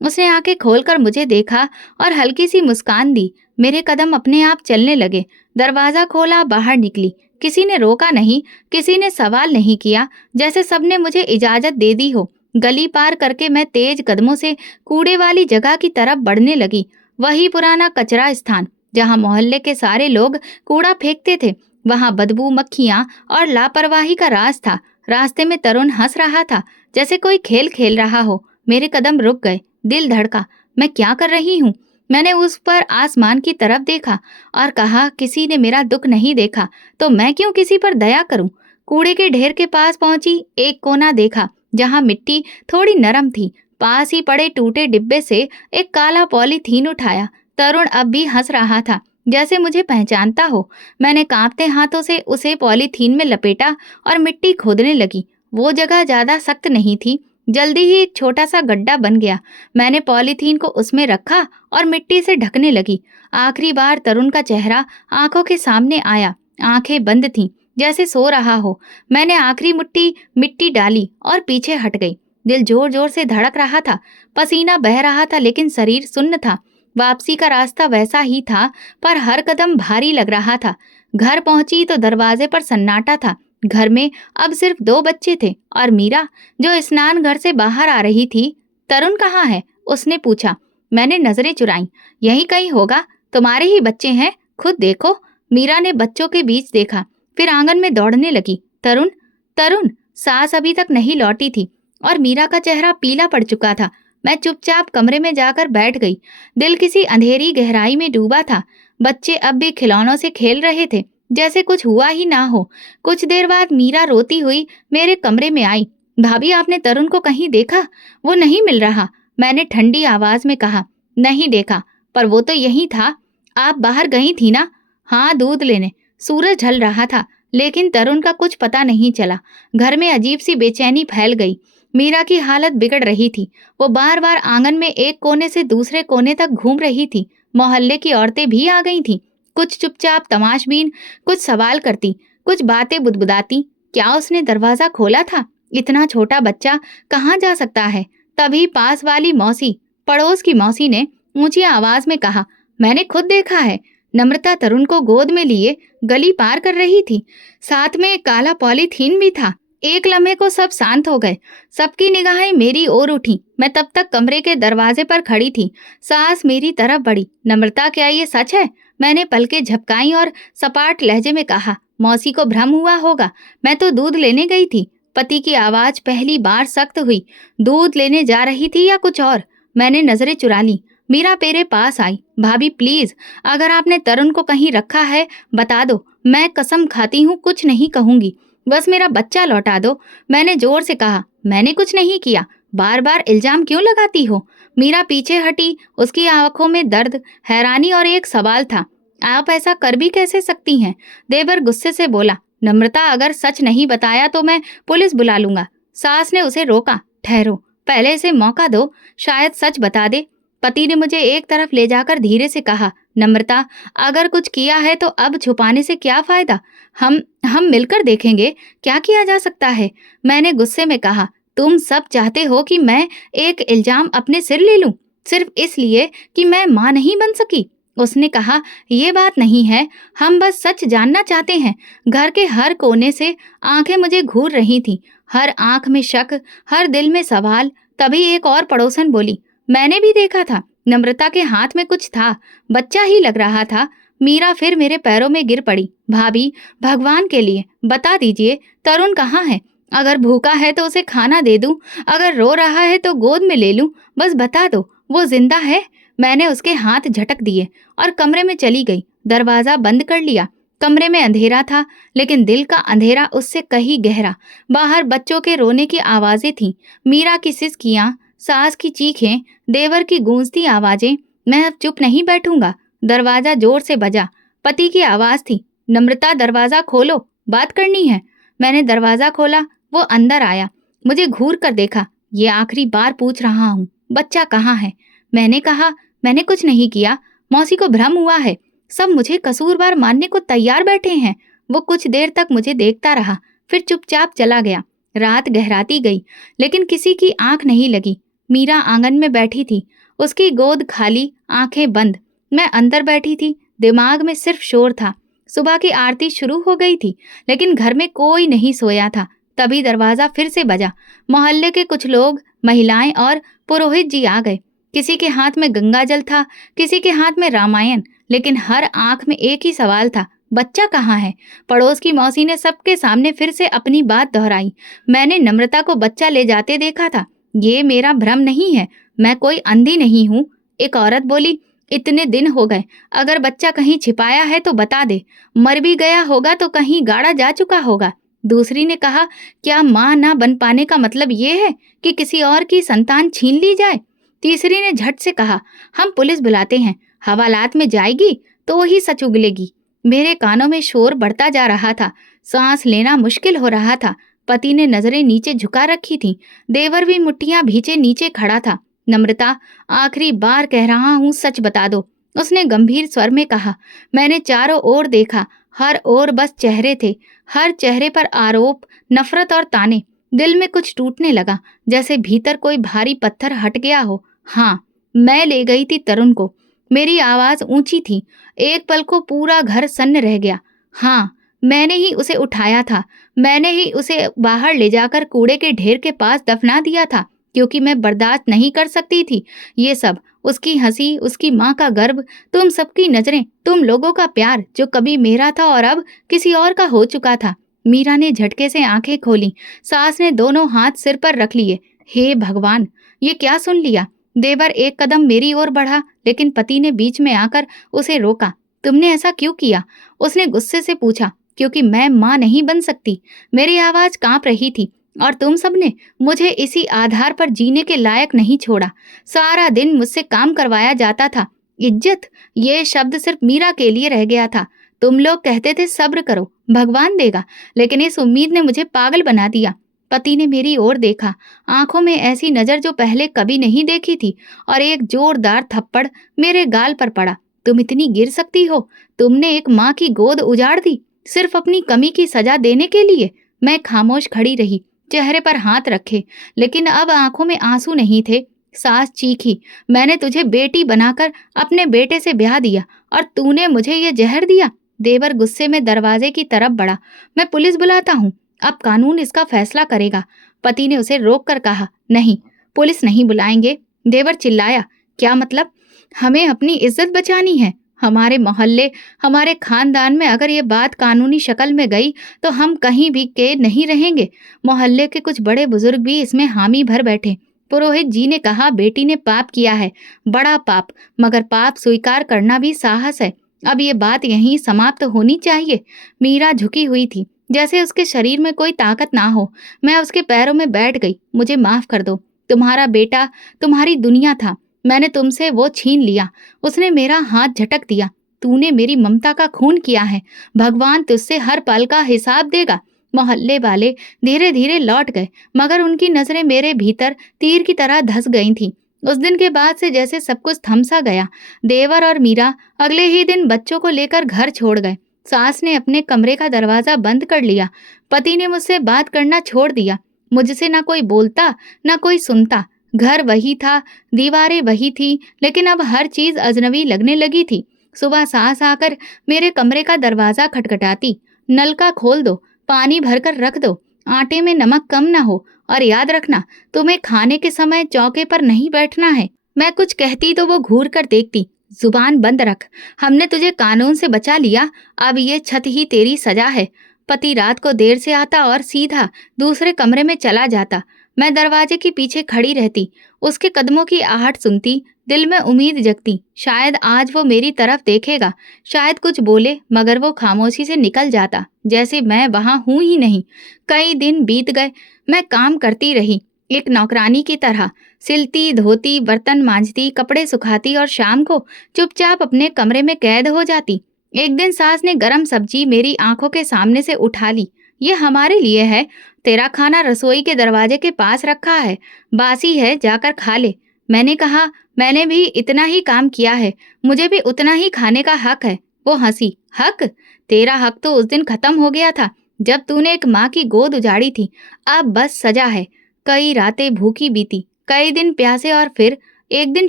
उसने आंखें खोलकर मुझे देखा और हल्की सी मुस्कान दी। मेरे कदम अपने आप चलने लगे। दरवाजा खोला, बाहर निकली। किसी ने रोका नहीं, किसी ने सवाल नहीं किया, जैसे सबने मुझे इजाजत दे दी हो। गली पार करके मैं तेज कदमों से कूड़े वाली जगह की तरफ बढ़ने लगी। वही पुराना कचरा स्थान जहां मोहल्ले के सारे लोग कूड़ा फेंकते थे। वहां बदबू, मक्खियां और लापरवाही का राज था। रास्ते में तरुण हंस रहा था, जैसे कोई खेल खेल रहा हो। मेरे कदम रुक गए, दिल धड़का। मैं क्या कर रही हूँ? मैंने उस पर आसमान की तरफ देखा और कहा, किसी ने मेरा दुख नहीं देखा तो मैं क्यों किसी पर दया करूं? कूड़े के ढेर के पास पहुंची, एक कोना देखा जहां मिट्टी थोड़ी नरम थी। पास ही पड़े टूटे डिब्बे से एक काला पॉलीथीन उठाया। तरुण अब भी हंस रहा था, जैसे मुझे पहचानता हो। मैंने कांपते हाथों से उसे पॉलीथीन में लपेटा और मिट्टी खोदने लगी। वो जगह ज्यादा सख्त नहीं थी। जल्दी ही एक छोटा सा गड्ढा बन गया। मैंने पॉलीथीन को उसमें रखा और मिट्टी से ढकने लगी। आखिरी बार तरुण का चेहरा आंखों के सामने आया। आंखें बंद थीं, जैसे सो रहा हो। मैंने आखिरी मुट्ठी मिट्टी डाली और पीछे हट गई। दिल जोर जोर से धड़क रहा था, पसीना बह रहा था, लेकिन शरीर सुन्न था। वापसी का रास्ता वैसा ही था, पर हर कदम भारी लग रहा था। घर पहुंची तो दरवाजे पर सन्नाटा था। घर में अब सिर्फ 2 बच्चे थे और मीरा, जो स्नान घर से बाहर आ रही थी। तरुण कहाँ है? उसने पूछा। मैंने नजरें चुराई। यहीं कहीं होगा, तुम्हारे ही बच्चे हैं, खुद देखो। मीरा ने बच्चों के बीच देखा, फिर आंगन में दौड़ने लगी। तरुण, तरुण। सास अभी तक नहीं लौटी थी और मीरा का चेहरा पीला पड़ चुका था। मैं चुपचाप कमरे में जाकर बैठ गई। दिल किसी अंधेरी गहराई में डूबा था। बच्चे अब भी खिलौनों से खेल रहे थे, जैसे कुछ हुआ ही ना हो। कुछ देर बाद मीरा रोती हुई मेरे कमरे में आई। भाभी, आपने तरुण को कहीं देखा? वो नहीं मिल रहा। मैंने ठंडी आवाज में कहा। नहीं देखा, पर वो तो यहीं था। आप बाहर गई थी ना? हाँ, दूध लेने। सूरज ढल रहा था, लेकिन तरुण का कुछ पता नहीं चला। घर में अजीब सी बेचैनी फैल गई। मीरा की हालत बिगड़ रही थी। वो बार बार आंगन में एक कोने से दूसरे कोने तक घूम रही थी। मोहल्ले की औरतें भी आ गई थीं। कुछ चुपचाप तमाशबीन, कुछ सवाल करती, कुछ बातें बुदबुदाती। क्या उसने दरवाजा खोला था? इतना छोटा बच्चा कहाँ जा सकता है? तभी पास वाली मौसी, पड़ोस की मौसी ने ऊंची आवाज में कहा, मैंने खुद देखा है। नम्रता तरुण को गोद में लिए गली पार कर रही थी। साथ में एक काला पॉलीथीन भी था। एक लम्हे को सब शांत हो गए। सबकी निगाहें मेरी ओर उठी। मैं तब तक कमरे के दरवाजे पर खड़ी थी। सास मेरी तरफ बढ़ी। नम्रता, क्या ये सच है? मैंने पलकें झपकाई और सपाट लहजे में कहा, मौसी को भ्रम हुआ होगा, मैं तो दूध लेने गई थी। पति की आवाज पहली बार सख्त हुई। दूध लेने जा रही थी या कुछ और? मैंने नजरें चुरा ली। मीरा मेरे पास आई। भाभी प्लीज, अगर आपने तरुण को कहीं रखा है बता दो। मैं कसम खाती हूँ कुछ नहीं कहूंगी, बस मेरा बच्चा लौटा दो। मैंने जोर से कहा। मैंने कुछ नहीं किया, बार बार इल्जाम क्यों लगाती हो? मीरा पीछे हटी। उसकी आंखों में दर्द, हैरानी और एक सवाल था। आप ऐसा कर भी कैसे सकती हैं? देवर गुस्से से बोला। नम्रता, अगर सच नहीं बताया तो मैं पुलिस बुला लूंगा। सास ने उसे रोका। ठहरो, पहले से मौका दो, शायद सच बता दे। पति ने मुझे एक तरफ ले जाकर धीरे से कहा, नम्रता, अगर कुछ किया है तो अब छुपाने से क्या फायदा? हम मिलकर देखेंगे क्या किया जा सकता है। मैंने गुस्से में कहा, तुम सब चाहते हो कि मैं एक इल्जाम अपने सिर ले लूं, सिर्फ इसलिए कि मैं मां नहीं बन सकी? उसने कहा, ये बात नहीं है, हम बस सच जानना चाहते हैं। घर के हर कोने से आंखें मुझे घूर रही थीं, हर आंख में शक, हर दिल में सवाल। तभी एक और पड़ोसन बोली, मैंने भी देखा था, नम्रता के हाथ में कुछ था, बच्चा ही लग रहा था। मीरा फिर मेरे पैरों में गिर पड़ी। भाभी, भगवान के लिए बता दीजिए, तरुण कहाँ है? अगर भूखा है तो उसे खाना दे दूं, अगर रो रहा है तो गोद में ले लूं, बस बता दो, वो जिंदा है। मैंने उसके हाथ झटक दिए और कमरे में चली गई। दरवाजा बंद कर लिया। कमरे में अंधेरा था, लेकिन दिल का अंधेरा उससे कहीं गहरा। बाहर बच्चों के रोने की आवाजें थीं, मीरा की सिसकियां, सास की चीखें, देवर की गूंजती आवाजें। मैं अब चुप नहीं बैठूंगा। दरवाजा जोर से बजा। पति की आवाज थी, नम्रता दरवाजा खोलो, बात करनी है। मैंने दरवाजा खोला। वो अंदर आया, मुझे घूर कर देखा। ये आखिरी बार पूछ रहा हूँ, बच्चा कहाँ है? मैंने कहा, मैंने कुछ नहीं किया, मौसी को भ्रम हुआ है। सब मुझे कसूरवार मानने को तैयार बैठे हैं। वो कुछ देर तक मुझे देखता रहा, फिर चुपचाप चला गया। रात गहराती गई, लेकिन किसी की आंख नहीं लगी। मीरा आंगन में बैठी थी, उसकी गोद खाली, आंखें बंद। मैं अंदर बैठी थी, दिमाग में सिर्फ शोर था। सुबह की आरती शुरू हो गई थी, लेकिन घर में कोई नहीं सोया था। तभी दरवाजा फिर से बजा। मोहल्ले के कुछ लोग, महिलाएं और पुरोहित जी आ गए। किसी के हाथ में गंगा जल था, किसी के हाथ में रामायण, लेकिन हर आंख में एक ही सवाल था, बच्चा कहाँ है? पड़ोस की मौसी ने सबके सामने फिर से अपनी बात दोहराई। मैंने नम्रता को बच्चा ले जाते देखा था। ये मेरा भ्रम नहीं है, मैं कोई अंधी नहीं हूँ। एक औरत बोली, इतने दिन हो गए, अगर बच्चा कहीं छिपाया है तो बता दे, मर भी गया होगा तो कहीं गाड़ा जा चुका होगा। दूसरी ने कहा, क्या माँ ना बन पाने का मतलब ये है कि किसी और की संतान छीन ली जाए? तीसरी ने झट से कहा, हम पुलिस बुलाते हैं, हवालात में जाएगी तो ही सच उगलेगी। मेरे कानों में शोर बढ़ता जा रहा था, सांस लेना मुश्किल हो रहा था। पति ने नजरें नीचे झुका रखी थीं, देवर भी मुट्ठियां भींचे नीचे खड़ा था। नम्रता, आखिरी बार कह रहा हूँ, सच बता दो, उसने गंभीर स्वर में कहा। मैंने चारों ओर देखा, हर ओर बस चेहरे थे, हर चेहरे पर आरोप, नफरत और ताने। दिल में कुछ टूटने लगा, जैसे भीतर कोई भारी पत्थर हट गया हो। हाँ, मैं ले गई थी तरुण को। मेरी आवाज ऊंची थी, एक पल को पूरा घर सन्न रह गया। हाँ, मैंने ही उसे उठाया था, मैंने ही उसे बाहर ले जाकर कूड़े के ढेर के पास दफना दिया था, क्योंकि मैं बर्दाश्त नहीं कर सकती थी ये सब। उसकी हंसी, उसकी माँ का गर्व, तुम सबकी नजरें, तुम लोगों का प्यार जो कभी मेरा था और अब किसी और का हो चुका था। मीरा ने झटके से आंखें खोली, सास ने दोनों हाथ सिर पर रख लिए। हे भगवान, ये क्या सुन लिया? देवर एक कदम मेरी ओर बढ़ा, लेकिन पति ने बीच में आकर उसे रोका। तुमने ऐसा क्यों किया? उसने गुस्से से पूछा। क्योंकि मैं माँ नहीं बन सकती। मेरी आवाज कांप रही थी। और तुम सबने मुझे इसी आधार पर जीने के लायक नहीं छोड़ा। सारा दिन मुझसे काम करवाया जाता था। इज्जत, ये शब्द सिर्फ मीरा के लिए रह गया था। तुम लोग कहते थे सब्र करो, भगवान देगा, लेकिन इस उम्मीद ने मुझे पागल बना दिया। पति ने मेरी ओर देखा, आंखों में ऐसी नजर जो पहले कभी नहीं देखी थी, और एक जोरदार थप्पड़ मेरे गाल पर पड़ा। तुम इतनी गिर सकती हो? तुमने एक माँ की गोद उजाड़ दी, सिर्फ अपनी कमी की सजा देने के लिए। मैं खामोश खड़ी रही, चेहरे पर हाथ रखे, लेकिन अब आंखों में आंसू नहीं थे। सास चीखी, मैंने तुझे बेटी बनाकर अपने बेटे से ब्याह दिया और तूने मुझे ये जहर दिया। देवर गुस्से में दरवाजे की तरफ बढ़ा। मैं पुलिस बुलाता हूँ, अब कानून इसका फैसला करेगा। पति ने उसे रोक कर कहा, नहीं, पुलिस नहीं बुलाएंगे। देवर चिल्लाया, क्या मतलब? हमें अपनी इज्जत बचानी है। हमारे मोहल्ले, हमारे खानदान में अगर ये बात कानूनी शक्ल में गई तो हम कहीं भी कैद नहीं रहेंगे। मोहल्ले के कुछ बड़े बुजुर्ग भी इसमें हामी भर बैठे। पुरोहित जी ने कहा, बेटी ने पाप किया है, बड़ा पाप, मगर पाप स्वीकार करना भी साहस है। अब ये बात यहीं समाप्त होनी चाहिए। मीरा झुकी हुई थी, जैसे उसके शरीर में कोई ताकत ना हो। मैं उसके पैरों में बैठ गई। मुझे माफ कर दो। तुम्हारा बेटा तुम्हारी दुनिया था, मैंने तुमसे वो छीन लिया। उसने मेरा हाथ झटक दिया। तूने मेरी ममता का खून किया है, भगवान तुझसे हर पल का हिसाब देगा। मोहल्ले वाले धीरे धीरे लौट गए, मगर उनकी नजरें मेरे भीतर तीर की तरह धंस गई थीं। उस दिन के बाद से जैसे सब कुछ थम सा गया। देवर और मीरा अगले ही दिन बच्चों को लेकर घर छोड़ गए। सास ने अपने कमरे का दरवाजा बंद कर लिया। पति ने मुझसे बात करना छोड़ दिया। मुझसे ना कोई बोलता, ना कोई सुनता। घर वही था, दीवारें वही थी, लेकिन अब हर चीज अजनबी लगने लगी थी। सुबह सास आकर मेरे कमरे का दरवाजा खटखटाती, नलका खोल दो, पानी भरकर रख दो, आटे में नमक कम ना हो, और याद रखना, तुम्हें खाने के समय चौके पर नहीं बैठना है। मैं कुछ कहती तो वो घूर कर देखती, जुबान बंद रख, हमने तुझे कानून से बचा लिया, अब ये छत ही तेरी सजा है। पति रात को देर से आता और सीधा दूसरे कमरे में चला जाता। मैं दरवाजे के पीछे खड़ी रहती, उसके कदमों की आहट सुनती, दिल में उम्मीद जगती, शायद आज वो मेरी तरफ देखेगा, शायद कुछ बोले, मगर वो खामोशी से निकल जाता, जैसे मैं वहां हूं ही नहीं। कई दिन बीत गए, मैं काम करती रही, एक नौकरानी की तरह, सिलती, धोती, बर्तन मांजती, कपड़े सुखाती और शाम को चुपचाप अपने कमरे में कैद हो जाती। एक दिन सास ने गरम सब्जी मेरी आंखों के सामने से उठा ली। ये हमारे लिए है, तेरा खाना रसोई के दरवाजे के पास रखा है, बासी है, जाकर खा ले। मैंने कहा, मैंने भी इतना ही काम किया है, मुझे भी उतना ही खाने का हक है। वो हंसी, हक? तेरा हक तो उस दिन खत्म हो गया था जब तूने एक माँ की गोद उजाड़ी थी। अब बस सजा है। कई रातें भूखी बीती, कई दिन प्यासे, और फिर एक दिन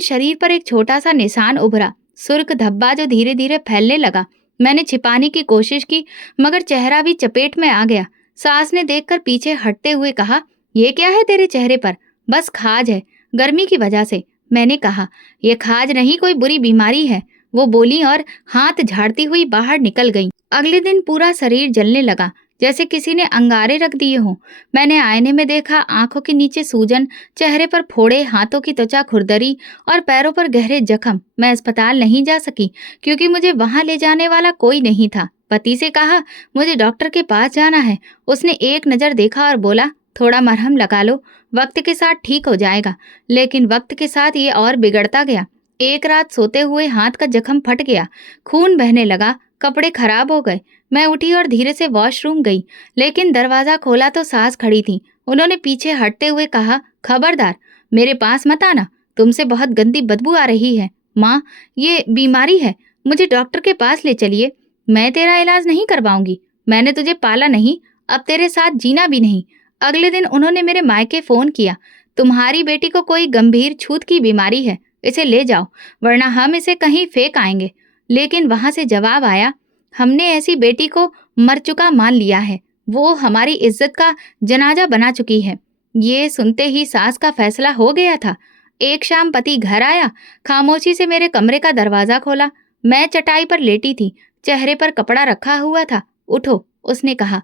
शरीर पर एक छोटा सा निशान उभरा, सुर्ख धब्बा जो धीरे धीरे फैलने लगा। मैंने छिपाने की कोशिश की, मगर चेहरा भी चपेट में आ गया। सास ने देखकर पीछे हटते हुए कहा, ये क्या है तेरे चेहरे पर? बस खाज है, गर्मी की वजह से। मैंने कहा, ये खाज नहीं, कोई बुरी बीमारी है। वो बोली और हाथ झाड़ती हुई बाहर निकल गई। अगले दिन पूरा शरीर जलने लगा, जैसे किसी ने अंगारे रख दिए हों। मैंने आईने में देखा, आंखों के नीचे सूजन, चेहरे पर फोड़े, हाथों की त्वचा खुरदरी और पैरों पर गहरे जख्म। मैं अस्पताल नहीं जा सकी क्योंकि मुझे वहां ले जाने वाला कोई नहीं था। पति से कहा, मुझे डॉक्टर के पास जाना है। उसने एक नज़र देखा और बोला, थोड़ा मरहम लगा लो, वक्त के साथ ठीक हो जाएगा। लेकिन वक्त के साथ ये और बिगड़ता गया। एक रात सोते हुए हाथ का जख्म फट गया, खून बहने लगा, कपड़े खराब हो गए। मैं उठी और धीरे से वॉशरूम गई, लेकिन दरवाजा खोला तो सास खड़ी थी। उन्होंने पीछे हटते हुए कहा, खबरदार, मेरे पास मत आना, तुमसे बहुत गंदी बदबू आ रही है। माँ, ये बीमारी है, मुझे डॉक्टर के पास ले चलिए। मैं तेरा इलाज नहीं करवाऊंगी, मैंने तुझे पाला नहीं, अब तेरे साथ जीना भी नहीं। अगले दिन उन्होंने मेरे मायके फोन किया, तुम्हारी बेटी को कोई गंभीर छूत की बीमारी है, इसे ले जाओ, वरना हम इसे कहीं फेंक आएंगे। लेकिन वहां से जवाब आया, हमने ऐसी बेटी को मर चुका मान लिया है, वो हमारी इज्जत का जनाजा बना चुकी है। ये सुनते ही सास का फैसला हो गया था। एक शाम पति घर आया, खामोशी से मेरे कमरे का दरवाजा खोला। मैं चटाई पर लेटी थी, चेहरे पर कपड़ा रखा हुआ था। उठो, उसने कहा।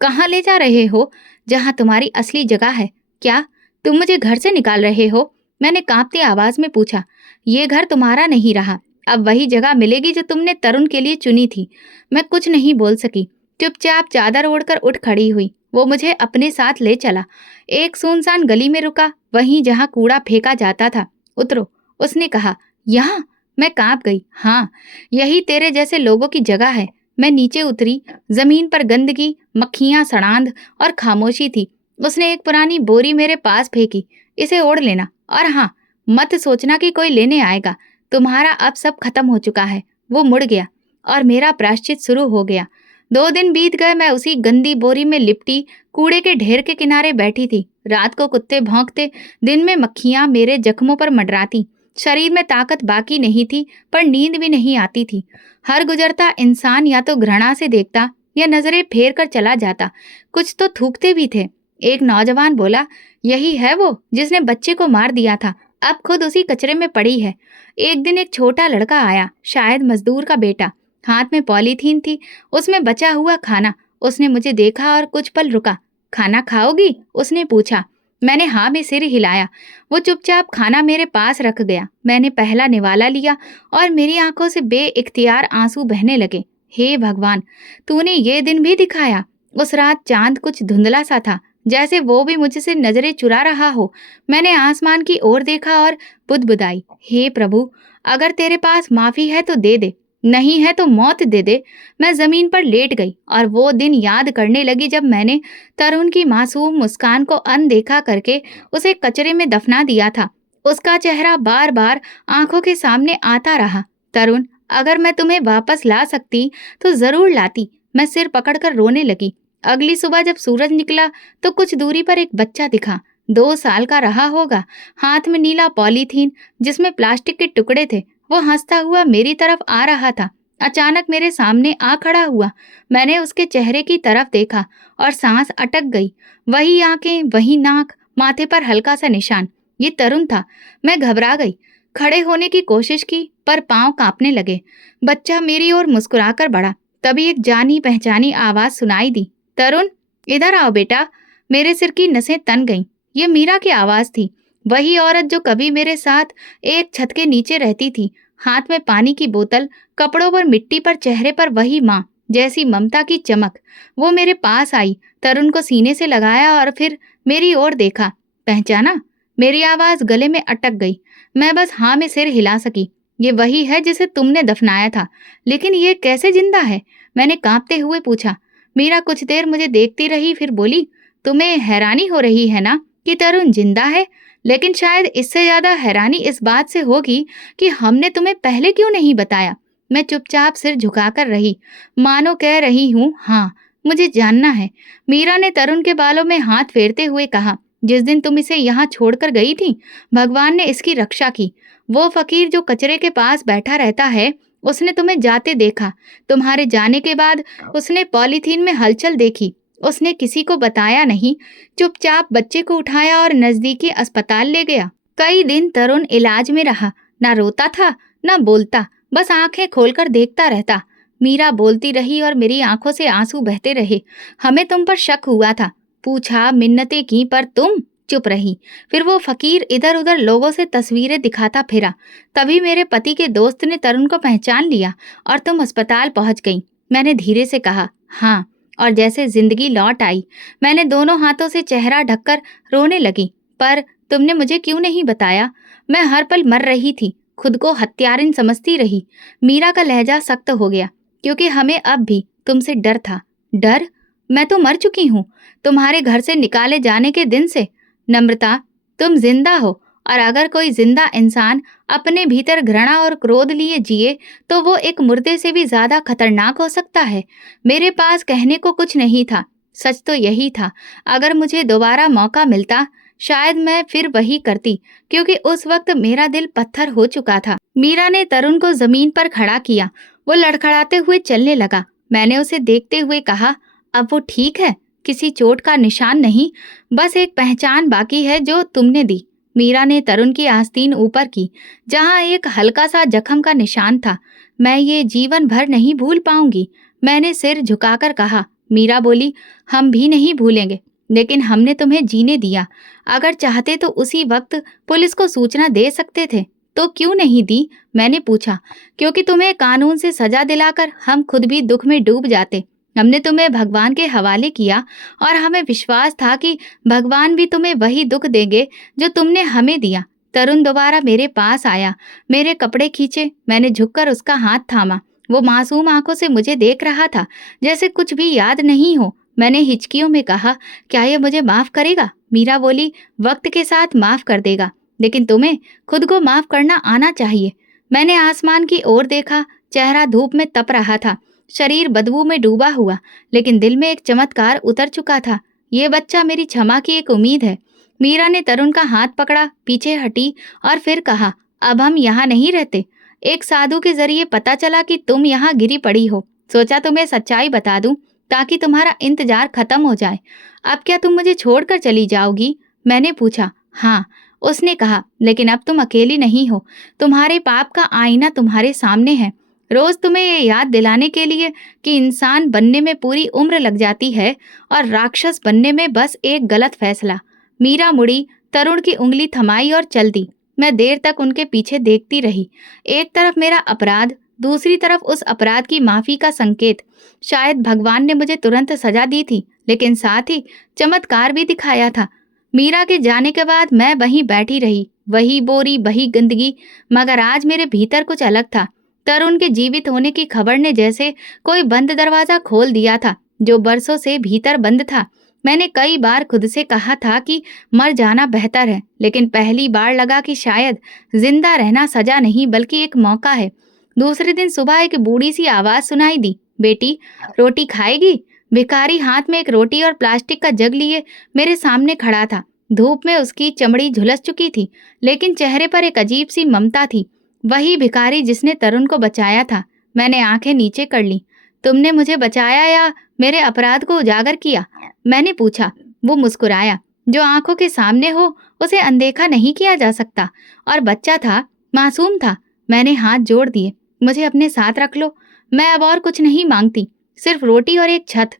कहाँ ले जा रहे हो? जहाँ तुम्हारी असली जगह है। क्या तुम मुझे घर से निकाल रहे हो? मैंने कांपती आवाज में पूछा। ये घर तुम्हारा नहीं रहा, अब वही जगह मिलेगी जो तुमने तरुण के लिए चुनी थी। मैं कुछ नहीं बोल सकी, चुपचाप चादर ओढ़कर उठ खड़ी हुई। वो मुझे अपने साथ ले चला, एक सुनसान गली में रुका, वहीं जहाँ कूड़ा फेंका जाता था। उतरो, उसने कहा। यहाँ? मैं कांप गई। हाँ, यही तेरे जैसे लोगों की जगह है। मैं नीचे उतरी, जमीन पर गंदगी, मक्खियां, सड़ांध और खामोशी थी। उसने एक पुरानी बोरी मेरे पास फेंकी। इसे ओढ़ लेना, और हाँ, मत सोचना कि कोई लेने आएगा, तुम्हारा अब सब खत्म हो चुका है। वो मुड़ गया और मेरा प्रायश्चित शुरू हो गया। 2 दिन बीत गए, मैं उसी गंदी बोरी में लिपटी कूड़े के ढेर के किनारे बैठी थी। रात को कुत्ते भौंकते, दिन में मक्खियां मेरे जख्मों पर मंडराती। शरीर में ताकत बाकी नहीं थी, पर नींद भी नहीं आती थी। हर गुजरता इंसान या तो घृणा से देखता या नजरें फेर कर चला जाता। कुछ तो थूकते भी थे। एक नौजवान बोला, यही है वो जिसने बच्चे को मार दिया था, अब खुद उसी कचरे में पड़ी है। एक दिन एक छोटा लड़का आया, शायद मजदूर का बेटा। हाथ में पॉलीथीन थी, उसमें बचा हुआ खाना। उसने मुझे देखा और कुछ पल रुका। खाना खाओगी? उसने पूछा। मैंने हाँ में सिर हिलाया। वो चुपचाप खाना मेरे पास रख गया। मैंने पहला निवाला लिया और मेरी आंखों से बेइख्तियार आंसू बहने लगे। हे भगवान, तूने ये दिन भी दिखाया। उस रात चांद कुछ धुंधला सा था, जैसे वो भी मुझसे नजरें चुरा रहा हो। मैंने आसमान की ओर देखा और बुदबुदाई, हे प्रभु, अगर तेरे पास माफी है तो दे दे, नहीं है तो मौत दे दे। मैं जमीन पर लेट गई और वो दिन याद करने लगी जब मैंने तरुण की मासूम मुस्कान को अनदेखा करके उसे कचरे में दफना दिया था। उसका चेहरा बार बार आंखों के सामने आता रहा। तरुण, अगर मैं तुम्हें वापस ला सकती तो जरूर लाती। मैं सिर पकड़कर रोने लगी। अगली सुबह जब सूरज निकला तो कुछ दूरी पर एक बच्चा दिखा। 2 साल का रहा होगा, हाथ में नीला पॉलीथीन जिसमें प्लास्टिक के टुकड़े थे। वो हंसता हुआ मेरी तरफ आ रहा था। अचानक मेरे सामने आ खड़ा हुआ। मैंने उसके चेहरे की तरफ देखा और सांस अटक गई। वही आंखें, वही नाक, माथे पर हल्का सा निशान। ये तरुण था। मैं घबरा गई, खड़े होने की कोशिश की, पर पांव कांपने लगे। बच्चा मेरी ओर मुस्कुराकर बढ़ा। तभी एक जानी पहचानी आवाज सुनाई दी, तरुण, इधर आओ बेटा। मेरे सिर की नसें तन गईं। ये मीरा की आवाज थी, वही औरत जो कभी मेरे साथ एक छत के नीचे रहती थी। हाथ में पानी की बोतल, कपड़ों पर मिट्टी, पर चेहरे पर वही माँ जैसी ममता की चमक। वो मेरे पास आई, तरुण को सीने से लगाया और फिर मेरी ओर देखा। पहचाना? मेरी आवाज गले में अटक गई। मैं बस हाँ में सिर हिला सकी। ये वही है जिसे तुमने दफनाया था, लेकिन ये कैसे जिंदा है? मैंने कांपते हुए पूछा। मीरा कुछ देर मुझे देखती रही, फिर बोली, तुम्हें हैरानी हो रही है ना कि तरुण जिंदा है, लेकिन शायद इससे ज्यादा हैरानी इस बात से होगी कि हमने तुम्हें पहले क्यों नहीं बताया। मैं चुपचाप सिर झुकाकर रही, मानो कह रही हूँ, हाँ, मुझे जानना है। मीरा ने तरुण के बालों में हाथ फेरते हुए कहा, जिस दिन तुम इसे यहाँ छोड़कर गई थी, भगवान ने इसकी रक्षा की। वो फकीर जो कचरे के पास बैठा रहता है, उसने तुम्हें जाते देखा। तुम्हारे जाने के बाद उसने पॉलीथीन में हलचल देखी। उसने किसी को बताया नहीं, चुपचाप बच्चे को उठाया और नजदीकी अस्पताल ले गया। कई दिन तरुण इलाज में रहा, ना रोता था, ना बोलता, बस आंखें खोलकर देखता रहता। मीरा बोलती रही और मेरी आंखों से आंसू बहते रहे। हमें तुम पर शक हुआ था, पूछा, मिन्नतें की, पर तुम चुप रही। फिर वो फकीर इधर उधर लोगों से तस्वीरें दिखाता फिरा। तभी मेरे पति के दोस्त ने तरुण को पहचान लिया और तुम अस्पताल पहुंच गई। मैंने धीरे से कहा, हाँ, और जैसे जिंदगी लौट आई। मैंने दोनों हाथों से चेहरा ढककर रोने लगी। पर तुमने मुझे क्यों नहीं बताया? मैं हर पल मर रही थी, खुद को हत्यारिन समझती रही। मीरा का लहजा सख्त हो गया, क्योंकि हमें अब भी तुमसे डर था। डर? मैं तो मर चुकी हूँ, तुम्हारे घर से निकाले जाने के दिन से। नम्रता, तुम जिंदा हो, और अगर कोई जिंदा इंसान अपने भीतर घृणा और क्रोध लिए जिए तो वो एक मुर्दे से भी ज्यादा खतरनाक हो सकता है। मेरे पास कहने को कुछ नहीं था, सच तो यही था। अगर मुझे दोबारा मौका मिलता, शायद मैं फिर वही करती, क्योंकि उस वक्त मेरा दिल पत्थर हो चुका था। मीरा ने तरुण को जमीन पर खड़ा किया। वो लड़खड़ाते हुए चलने लगा। मैंने उसे देखते हुए कहा, अब वो ठीक है? किसी चोट का निशान नहीं, बस एक पहचान बाकी है जो तुमने दी। मीरा ने तरुण की आस्तीन ऊपर की, जहां एक हल्का सा जख्म का निशान था। मैं ये जीवन भर नहीं भूल पाऊंगी, मैंने सिर झुकाकर कहा। मीरा बोली, हम भी नहीं भूलेंगे, लेकिन हमने तुम्हें जीने दिया। अगर चाहते तो उसी वक्त पुलिस को सूचना दे सकते थे, तो क्यों नहीं दी? मैंने पूछा। क्योंकि तुम्हें कानून से सजा दिलाकर हम खुद भी दुख में डूब जाते। हमने तुम्हें भगवान के हवाले किया और हमें विश्वास था कि भगवान भी तुम्हें वही दुख देंगे जो तुमने हमें दिया। तरुण दोबारा मेरे पास आया, मेरे कपड़े खींचे। मैंने झुककर उसका हाथ थामा। वो मासूम आंखों से मुझे देख रहा था, जैसे कुछ भी याद नहीं हो। मैंने हिचकियों में कहा, क्या ये मुझे माफ करेगा? मीरा बोली, वक्त के साथ माफ कर देगा, लेकिन तुम्हें खुद को माफ करना आना चाहिए। मैंने आसमान की ओर देखा। चेहरा धूप में तप रहा था, शरीर बदबू में डूबा हुआ, लेकिन दिल में एक चमत्कार उतर चुका था। ये बच्चा मेरी क्षमा की एक उम्मीद है। मीरा ने तरुण का हाथ पकड़ा, पीछे हटी और फिर कहा, अब हम यहाँ नहीं रहते। एक साधु के जरिए पता चला कि तुम यहाँ गिरी पड़ी हो। सोचा तुम्हें सच्चाई बता दूं, ताकि तुम्हारा इंतजार खत्म हो जाए। अब क्या तुम मुझे छोड़कर चली जाओगी? मैंने पूछा। हाँ, उसने कहा, लेकिन अब तुम अकेली नहीं हो। तुम्हारे पाप का आईना तुम्हारे सामने है। रोज तुम्हें ये याद दिलाने के लिए कि इंसान बनने में पूरी उम्र लग जाती है और राक्षस बनने में बस एक गलत फैसला। मीरा मुड़ी, तरुण की उंगली थमाई और चल दी। मैं देर तक उनके पीछे देखती रही। एक तरफ मेरा अपराध, दूसरी तरफ उस अपराध की माफी का संकेत। शायद भगवान ने मुझे तुरंत सजा दी थी, लेकिन साथ ही चमत्कार भी दिखाया था। मीरा के जाने के बाद मैं वहीं बैठी रही, वही बोरी, वही गंदगी, मगर आज मेरे भीतर कुछ अलग था। तरुण के जीवित होने की खबर ने जैसे कोई बंद दरवाजा खोल दिया था, जो बरसों से भीतर बंद था। मैंने कई बार खुद से कहा था कि मर जाना बेहतर है, लेकिन पहली बार लगा कि शायद जिंदा रहना सजा नहीं बल्कि एक मौका है। दूसरे दिन सुबह एक बूढ़ी सी आवाज सुनाई दी, बेटी, रोटी खाएगी? भिखारी हाथ में एक रोटी और प्लास्टिक का जग लिए मेरे सामने खड़ा था। धूप में उसकी चमड़ी झुलस चुकी थी, लेकिन चेहरे पर एक अजीब सी ममता थी। वही भिखारी जिसने तरुण को बचाया था। मैंने आंखें नीचे कर ली। तुमने मुझे बचाया या मेरे अपराध को उजागर किया? मैंने पूछा। वो मुस्कुराया। जो आंखों के सामने हो उसे अनदेखा नहीं किया जा सकता। और बच्चा था, मासूम था। मैंने हाथ जोड़ दिए। मुझे अपने साथ रख लो, मैं अब और कुछ नहीं मांगती, सिर्फ रोटी और एक छत।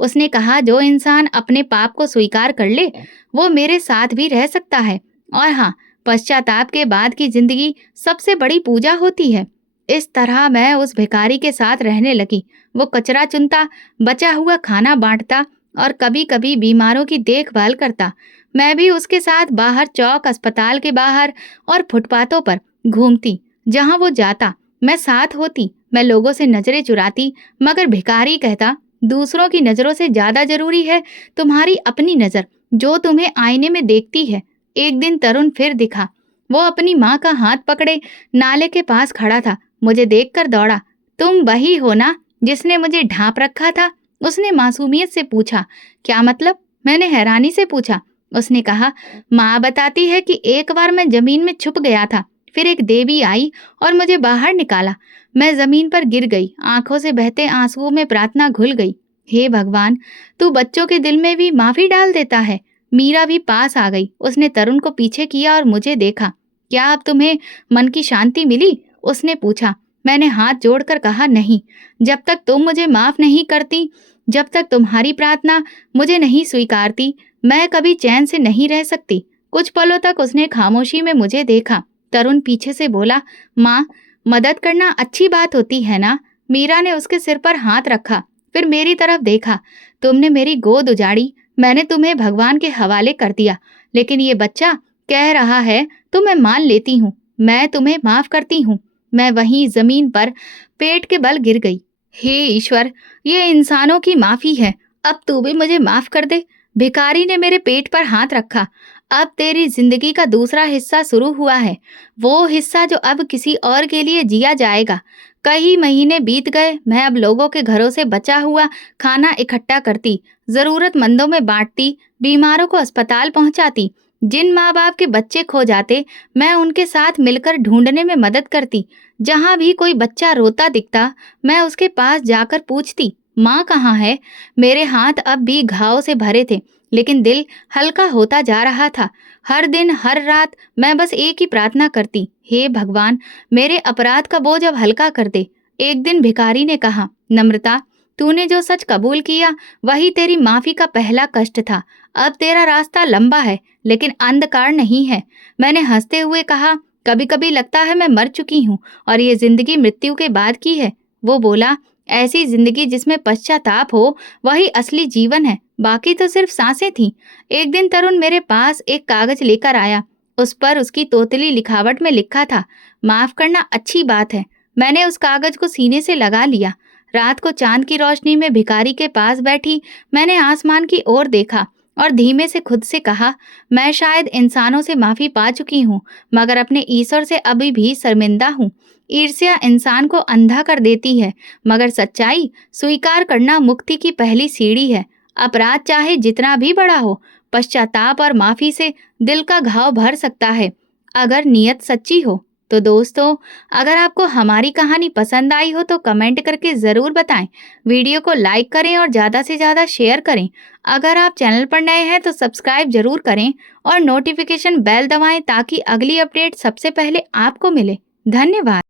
उसने कहा, जो इंसान अपने पाप को स्वीकार कर ले वो मेरे साथ भी रह सकता है। और हाँ, पश्चाताप के बाद की जिंदगी सबसे बड़ी पूजा होती है। इस तरह मैं उस भिखारी के साथ रहने लगी। वो कचरा चुनता, बचा हुआ खाना बांटता और कभी कभी बीमारों की देखभाल करता। मैं भी उसके साथ बाहर चौक, अस्पताल के बाहर और फुटपाथों पर घूमती। जहां वो जाता मैं साथ होती। मैं लोगों से नजरें चुराती, मगर भिखारी कहता, दूसरों की नजरों से ज्यादा जरूरी है तुम्हारी अपनी नजर, जो तुम्हें आईने में देखती है। एक दिन तरुण फिर दिखा। वो अपनी माँ का हाथ पकड़े नाले के पास खड़ा था। मुझे देखकर दौड़ा। तुम वही हो ना जिसने मुझे ढांप रखा था? उसने मासूमियत से पूछा। क्या मतलब? मैंने हैरानी से पूछा। उसने कहा, माँ बताती है कि एक बार मैं जमीन में छुप गया था, फिर एक देवी आई और मुझे बाहर निकाला। मैं जमीन पर गिर गई, आंखों से बहते आंसुओं में प्रार्थना घुल गई। हे भगवान, तू बच्चों के दिल में भी माफी डाल देता है। मीरा भी पास आ गई। उसने तरुण को पीछे किया और मुझे देखा। क्या अब तुम्हें मन की शांति मिली? उसने पूछा। मैंने हाथ जोड़कर कहा, नहीं, जब तक तुम मुझे माफ नहीं करती, जब तक तुम्हारी प्रार्थना मुझे नहीं स्वीकारती, मैं कभी चैन से नहीं रह सकती। कुछ पलों तक उसने खामोशी में मुझे देखा। तरुण पीछे से बोला, माँ, मदद करना अच्छी बात होती है ना? मीरा ने उसके सिर पर हाथ रखा, फिर मेरी तरफ देखा। तुमने मेरी गोद उजाड़ी, मैंने तुम्हें भगवान के हवाले कर दिया, लेकिन ये बच्चा कह रहा है तो मैं मान लेती हूँ। मैं तुम्हें माफ करती हूँ। मैं वहीं जमीन पर पेट के बल गिर गई। हे ईश्वर, ये इंसानों की माफी है, अब तू भी मुझे माफ कर दे। भिखारी ने मेरे पेट पर हाथ रखा। अब तेरी जिंदगी का दूसरा हिस्सा शुरू हुआ है, वो हिस्सा जो अब किसी और के लिए जिया जाएगा। कई महीने बीत गए। मैं अब लोगों के घरों से बचा हुआ खाना इकट्ठा करती, जरूरतमंदों में बांटती, बीमारों को अस्पताल पहुंचाती। जिन माँ बाप के बच्चे खो जाते, मैं उनके साथ मिलकर ढूंढने में मदद करती। जहाँ भी कोई बच्चा रोता दिखता, मैं उसके पास जाकर पूछती, माँ कहाँ है? मेरे हाथ अब भी घाव से भरे थे, लेकिन दिल हल्का होता जा रहा था। हर दिन हर रात मैं बस एक ही प्रार्थना करती, हे भगवान, मेरे अपराध का बोझ अब हल्का कर दे। एक दिन भिखारी ने कहा, नम्रता, तूने जो सच कबूल किया वही तेरी माफी का पहला कष्ट था। अब तेरा रास्ता लंबा है, लेकिन अंधकार नहीं है। मैंने हंसते हुए कहा, कभी कभी लगता है मैं मर चुकी हूँ और ये जिंदगी मृत्यु के बाद की है। वो बोला, ऐसी जिंदगी जिसमें पश्चाताप हो वही असली जीवन है, बाकी तो सिर्फ सांसें थी। एक दिन तरुण मेरे पास एक कागज लेकर आया। उस पर उसकी तोतली लिखावट में लिखा था, माफ करना अच्छी बात है। मैंने उस कागज को सीने से लगा लिया। रात को चांद की रोशनी में भिखारी के पास बैठी मैंने आसमान की ओर देखा और धीमे से खुद से कहा, मैं शायद इंसानों से माफी पा चुकी हूँ, मगर अपने ईश्वर से अभी भी शर्मिंदा हूँ। ईर्ष्या इंसान को अंधा कर देती है, मगर सच्चाई स्वीकार करना मुक्ति की पहली सीढ़ी है। अपराध चाहे जितना भी बड़ा हो, पश्चाताप और माफी से दिल का घाव भर सकता है, अगर नीयत सच्ची हो। तो दोस्तों, अगर आपको हमारी कहानी पसंद आई हो तो कमेंट करके ज़रूर बताएं। वीडियो को लाइक करें और ज़्यादा से ज़्यादा शेयर करें। अगर आप चैनल पर नए हैं तो सब्सक्राइब जरूर करें और नोटिफिकेशन बेल दबाएं ताकि अगली अपडेट सबसे पहले आपको मिले। धन्यवाद।